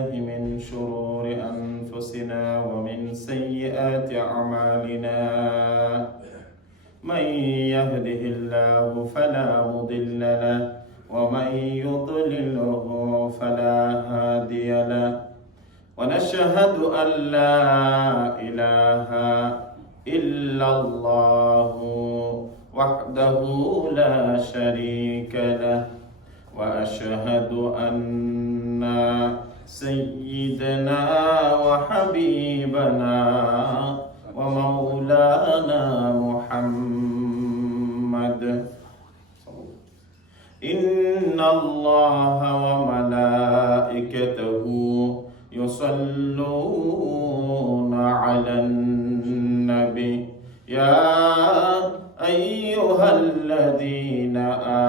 من شرور أنفسنا ومن سيئات أعمالنا من يهده الله فلا مضل له ومن يضلله فلا هادي له ونشهد أن لا إله إلا الله وحده لا شريك له وأشهد أن سيدنا وحبيبنا ومولانا محمد إن الله وملائكته يصلون على النبي يا أيها الذين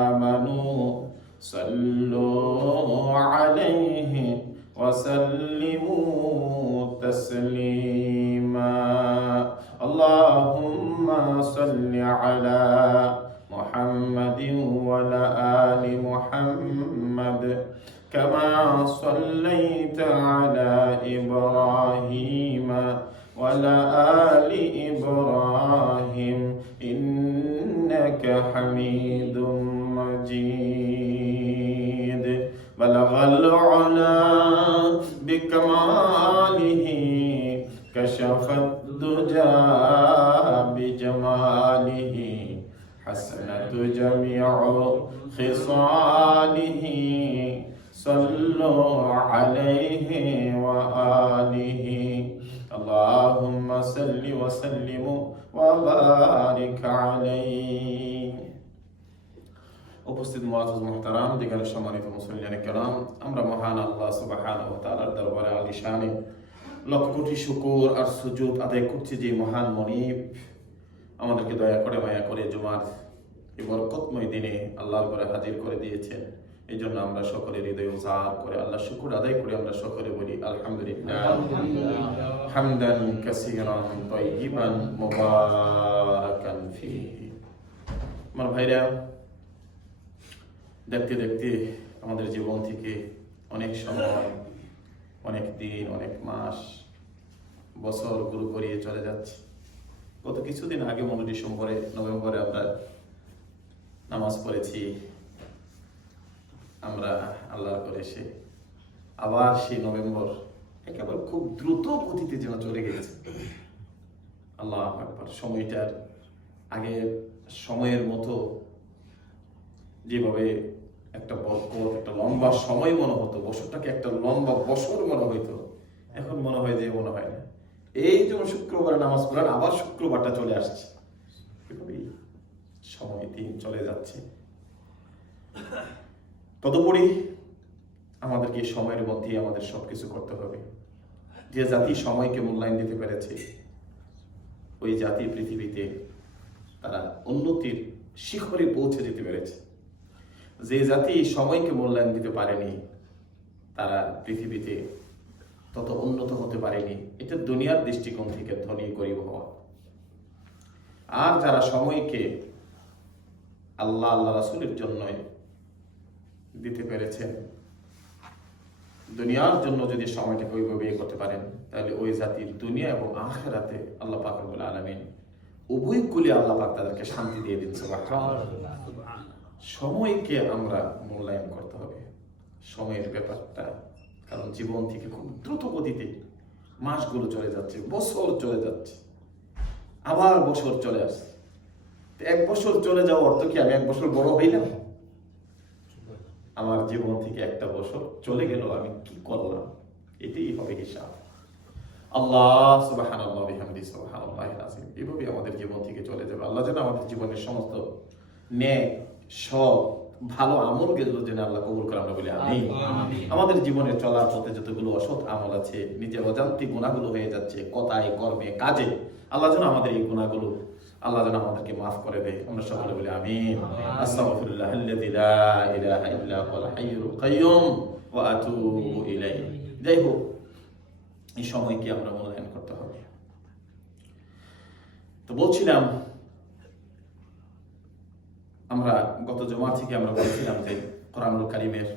آمنوا صلوا عليه وسلموا تسليما اللهم صل على محمد وعلى آل محمد كما صليت على إبراهيم وعلى آل إبراهيم إنك حميد مجيد بلغ العلا بكماله كشف الدجى بجماله حسنت جميع خصاله صلوا عليه وآله اللهم صل وسلم وبارك عليه উপস্থিত মুআজ্জাজ মুহতারাম দিগার সম্মানিত মুসলিয়ানে কেরাম, আমরা মহান আল্লাহ সুবহানাহু ওয়া তাআলার দরবারে আলিশানে লক্ষ কোটি শুকর আর সুজুদ আদায় করছি যে মহান মনিব আমাদেরকে দয়া করে মায়া করে জুমার এই বরকতময় দিনে আল্লাহর ঘরে হাজির করে দিয়েছেন। এই জন্য আমরা সকলে হৃদয় উজাড় করে আল্লাহ শুকর আদায় করে আমরা সকলে বলি আলহামদুলিল্লাহ হামদান কাসীরান তাইয়িবান মুবারাকান ফীহি। আমার ভাইরা, দেখতে দেখতে আমাদের জীবন থেকে অনেক সময়, অনেক দিন, অনেক মাস, বছর গুলো করিয়ে চলে যাচ্ছে। গত কিছুদিন আগে নভেম্বরে আমরা নামাজ পড়েছি। আমরা আল্লাহর করে এসে আবার সেই নভেম্বর একেবারে খুব দ্রুত গতিতে যেন চলে গেছে। আল্লাহ আকবার। সময়টার আগে সময়ের মতো যেভাবে একটা একটা লম্বা সময় মনে হতো, বছরটাকে একটা লম্বা বছর মনে হইতো, এখন মনে হয় যে মনে হয় না। এই যেমন শুক্রবারে নামাজ পড়ার আবার শুক্রবারটা চলে আসছে, এভাবেই সময় দিন চলে যাচ্ছে। তদুপরি আমাদেরকে এই সময়ের মধ্যে আমাদের সবকিছু করতে হবে। যে জাতি সময়কে মূল্যায়ন দিতে পেরেছে, ওই জাতি পৃথিবীতে তারা উন্নতির শিখরে পৌঁছে যেতে পেরেছে। যে জাতি সময়কে মূল্যায়ন দিতে পারেনি, তারা পৃথিবীতে তত উন্নত হতে পারেনি। এটা দুনিয়ার দৃষ্টিকোণ থেকে ধনী গরিব হওয়া। আর যারা সময়কে আল্লাহ রাসূলের জন্য দিতে পেরেছেন, দুনিয়ার জন্য যদি সময়টাকে ওইভাবে করতে পারেন, তাহলে ওই জাতির দুনিয়া এবং আখিরাতে আল্লাহ পাক রব্বুল আলামিন উভয় কুলে আল্লাহ পাক তাদেরকে শান্তি দিয়ে দিন। সুবহানাল্লাহ। সময়কে আমরা মূল্যায়ন করতে হবে, সময়ের ব্যাপারটা। কারণ জীবন থেকে খুব দ্রুত গতিতে মাসগুলো চলে যাচ্ছে, বছর চলে যাচ্ছে, আবার বছর চলে আসছে। এক বছর চলে যাওয়া অর্থ কি আমি এক বছর বড় হইলাম? আমার জীবন থেকে একটা বছর চলে গেল, আমি কি করলাম? এটাই হবে হিসাব। আল্লাহ সুবহানাল্লাহ বিহামদিহি সুবহানাল্লাহিল আযীম। এভাবে আমাদের জীবন থেকে চলে যাবে। আল্লাহ যেন আমাদের জীবনের সমস্ত নেক, সৎ, ভালো আমলগুলো যেন আল্লাহ কবুল করে, আমরা বলি আমিন। আমাদের জীবনের চলার পথে যতগুলো অসৎ আমল আছে, নিজের অজান্তিক গুনাহগুলো হয়ে যাচ্ছে কথায়, কর্মে, কাজে, আল্লাহ যেন আমাদের এই গুনাহগুলো আল্লাহ যেন আমাদেরকে মাফ করে দেয়, আমরা সকলে বলি আমিন। আস্তাগফিরুল্লাহাল্লাযী লা ইলাহা ইল্লা হুয়াল হাইয়ুল কাইয়্যুম ওয়া আতুবু ইলাইহি। যাই হোক, এই সময়কে আমরা মূল্যায়ন করতে হবে। তো বলছিলাম, আমরা গত জমা থেকে আমরা বলছিলাম যে কোরআনুল কারীমের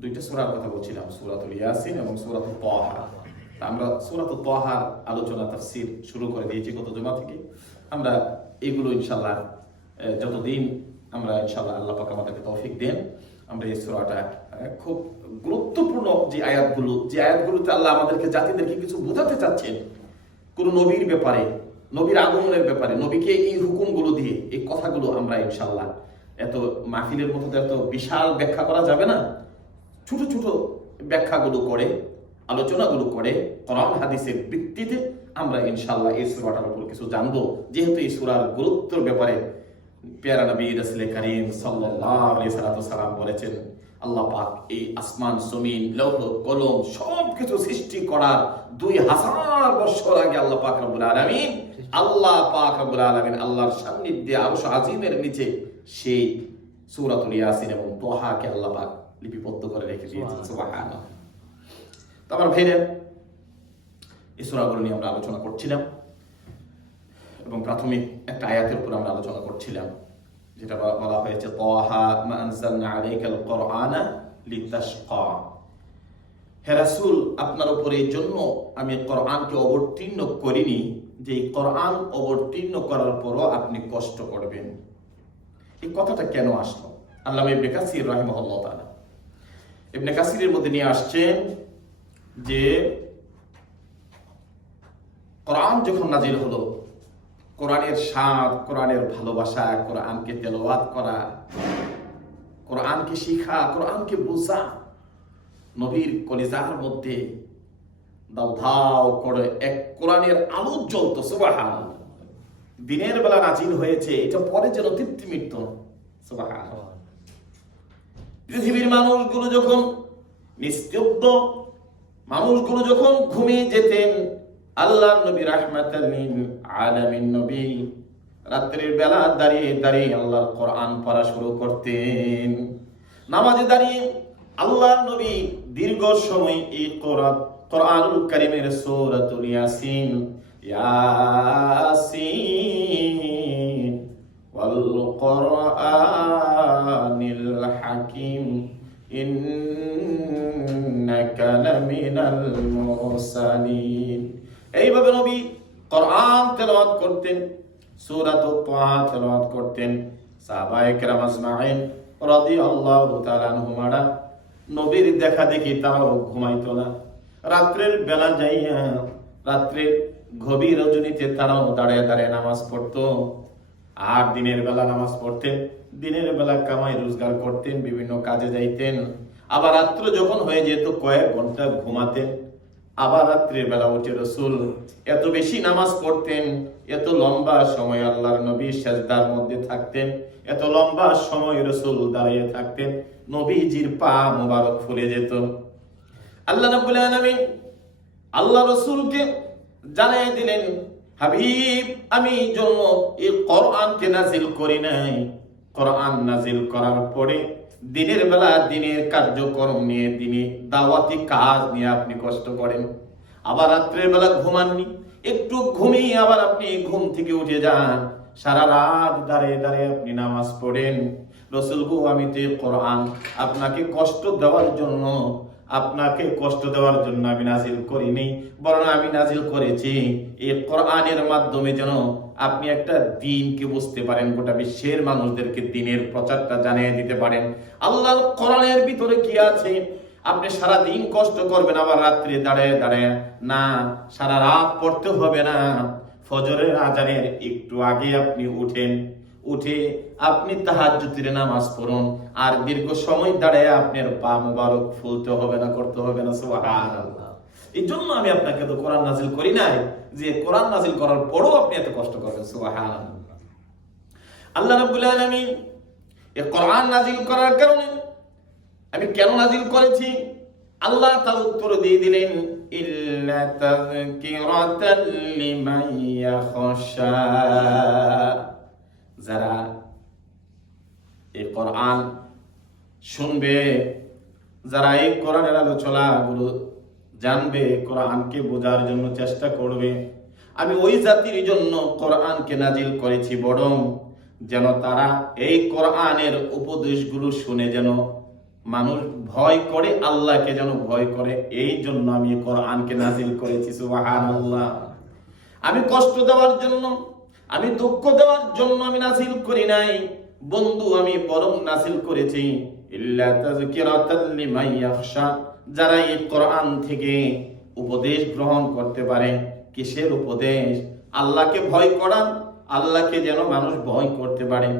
দুইটা সূরার কথা বলছিলাম, সূরাতুল ইয়াসিন এবং সূরাতুত তাহা। আমরা সূরাতুত তাহার আলোচনা তাফসীর শুরু করে দিয়েছি গত জুমা থেকে। আমরা এগুলো ইনশাআল্লাহ যতদিন আমরা ইনশাআল্লাহ আল্লাহ পাক আমাদেরকে তৌফিক দেন, আমরা এই সূরাটা খুব গুরুত্বপূর্ণ যে আয়াতগুলোতে আল্লাহ আমাদেরকে জাতিদেরকে কিছু বোঝাতে চাচ্ছেন কোন নবীর ব্যাপারে, নবীর আগমনের ব্যাপারে, নবীকে এই হুকুমগুলো দিয়ে এই কথাগুলো আমরা ইনশাআল্লাহ এত মাহফিলের মতো এত বিশাল ব্যাখ্যা করা যাবে না, ছোট ছোট ব্যাখ্যাগুলো করে আলোচনাগুলো করে কোরআন হাদিসের ভিত্তিতে আমরা ইনশাআল্লাহ এই সূরাটার উপর কিছু জানবো। যেহেতু এই সূরার গুরুত্বের ব্যাপারে প্যারা নবী রাসূল করিম সাল্লাল্লাহু আলাইহি সাল্লাম বলেছেন, আল্লাহ পাক এই আসমান জমিন লৌহ কলম সবকিছু সৃষ্টি করার 2000 বছর আগে আল্লাহ পাক রব্বুল আলামিন আল্লাহর সান্নিধ্যে আরশ আজিমের নিচে সেই সূরাতুল ইয়াসিন এবং তাহাকে আল্লাহ পাক লিপিবদ্ধ করে রেখে দিয়েছেন। সুবহানাল্লাহ। তো আমার ভাইরা, এই সূরাগুলো নিয়ে আমরা আলোচনা করছিলাম এবং প্রাথমিক একটা আয়াতের উপর আমরা আলোচনা করছিলাম, যেটা বলা হয়েছে তাহা মা আনজালনা আলাইকাল কুরআনা লিতাশকা। হে রাসূল, আপনার উপর এই জন্য আমি কোরআনকে অবতীর্ণ করিনি যে এই কোরআন অবতীর্ণ করার পরও আপনি কষ্ট করবেন। এই কথাটা কেন আসলো? আল্লামা ইবনে কাসির রাহিমাহুল্লাহ তাআলা ইবনে কাসিরের মধ্যে নিয়ে আসছেন যে কোরআন যখন নাজিল হলো, কোরআনের স্বাদ, কোরআনের ভালোবাসা, কোরআনকে তেলাওয়াত করা, কোরআনকে শিখা, কোরআনকে বোঝা নবীর কলিজার মধ্যে দাও ধাও করে এক কোরআনের আলো জ্বলতো। সুবহানাল্লাহ। দিনের বেলা নাজিল হয়েছে, এটা পরে যেন তৃপ্তি মিটত। সুবহানাল্লাহ। পৃথিবীর মানুষগুলো যখন নিস্তব্ধ, মানুষগুলো যখন ঘুমিয়ে যেতেন, আল্লাহর নবী রাহমাতাল লিল আলামিন নবী রাতের বেলা দাঁড়িয়ে দাঁড়িয়ে আল্লাহর কোরআন পড়া শুরু করতেন। নামাজে দাঁড়িয়ে আল্লাহর নবী দীর্ঘ সময় এই কোরআনুল কারীমের সূরাতুল ইয়াসিন ইয়াসিন ওয়াল কুরআনিল হাকীম ইন্নাকা লামিনাল মুরসালিন, এইভাবে নবী কোরআন তেলাওয়াত করতেন, সূরাতুত তাহা তেলাওয়াত করতেন। সাহাবায়ে কেরাম আজমাইন রাদিয়াল্লাহু তাআলা আনহুমারা নবীর দেখা দেখি তারাও ঘুমাইতো না। রাত্রের বেলা যাইয়া রাত্রের গভীর রজনীতে তারাও দাঁড়িয়ে দাঁড়িয়ে নামাজ পড়তো। আর দিনের বেলা নামাজ পড়তেন, দিনের বেলা কামাই রোজগার করতেন, বিভিন্ন কাজে যাইতেন। আবার রাত্র যখন হয়ে যেত কয়েক ঘন্টা ঘুমাতেন, আবার রাত্রের বেলা উঠে রাসূল এত বেশি নামাজ পড়তেন, এত লম্বা সময় আল্লাহর নবী সিজদার মধ্যে থাকতেন, এত লম্বা সময় রাসূল দাঁড়িয়ে থাকতেন, নবীজির পা মোবারক ফুলে যেত। আল্লাহ রাব্বুল আলামিন আল্লাহ রাসূলকে জানিয়ে দিলেন, হাবিব, আমি জন্য এই কোরআনকে নাজিল করি নাই। কোরআন নাজিল করার পরে দিনের বেলা দিনের কার্যক্রম নিয়ে, দিনে দাওয়াতি কাজ নিয়ে আপনি কষ্ট করেন, আবার রাত্রের বেলা ঘুমাননি, একটু ঘুমিয়ে আবার আপনি ঘুম থেকে উঠে যান, সারা রাত দাঁড়িয়ে দাঁড়িয়ে আপনি নামাজ পড়েন। রাসূল গো, আমি তো কোরআন আপনাকে কষ্ট দেওয়ার জন্য আমি নাজিল করিনি, বরং আমি নাজিল করেছি এই কোরআনের মাধ্যমে যেন আপনি একটা দ্বীনকে বুঝতে পারেন, গোটা বিশ্বের মানুষদেরকে দ্বীনের প্রচারটা জানিয়ে দিতে পারেন। আল্লাহর কোরআনের ভিতরে কি আছে? আপনি সারা দিন কষ্ট করবেন, আবার রাত্রে দাঁড়িয়ে দাঁড়িয়ে না, সারা রাত পড়তে হবে না, ফজরের আজানের একটু আগে আপনি উঠে আপনি তাহাজ্জুদের নামাজ পড়ুন, আর দীর্ঘ সময় দাঁড়িয়ে আপনার পা মোবারক ফুলতে হবে না, করতে হবে না। সুবহানাল্লাহ। এই জন্য আমি আপনাকে তো কোরআন নাজিল করি নাই যে কোরআন নাজিল করার পরও আপনি এত কষ্ট করবেন। সুবহানাল্লাহ। আল্লাহ রাব্বুল আলামিন এই কোরআন নাজিল করার কারণে আমি কেন নাজিল করেছি, আল্লাহ তার উত্তর দিয়ে দিলেন, ইল্লা তাযকিরাতাল লিমান ইয়াখশা। যারা এই কোরআন শুনবে, যারা এই কোরআনের আলোচনাগুলো জানবে, কোরআনকে বোঝার জন্য চেষ্টা করবে, আমি ওই জাতির জন্য কোরআনকে নাজিল করেছি, বরং যেন তারা এই কোরআনের উপদেশগুলো শুনে যেন মানুষ ভয় করে, আল্লাহকে যেন ভয় করে, এই জন্য আমি কোরআনকে নাজিল করেছি। সুবহানাল্লাহ। আমি কষ্ট দেওয়ার জন্য, আমি দুঃখ দেওয়ার জন্য আমি নাজিল করি নাই বন্ধু, আমি বরং নাজিল করেছি ইল্লা তাযকিরাতাল লিমান ইয়াখশা, যারা এই কোরআন থেকে উপদেশ গ্রহণ করতে পারে। কিসের উপদেশ? আল্লাহকে ভয় করা, আল্লাহকে যেন মানুষ ভয় করতে পারে।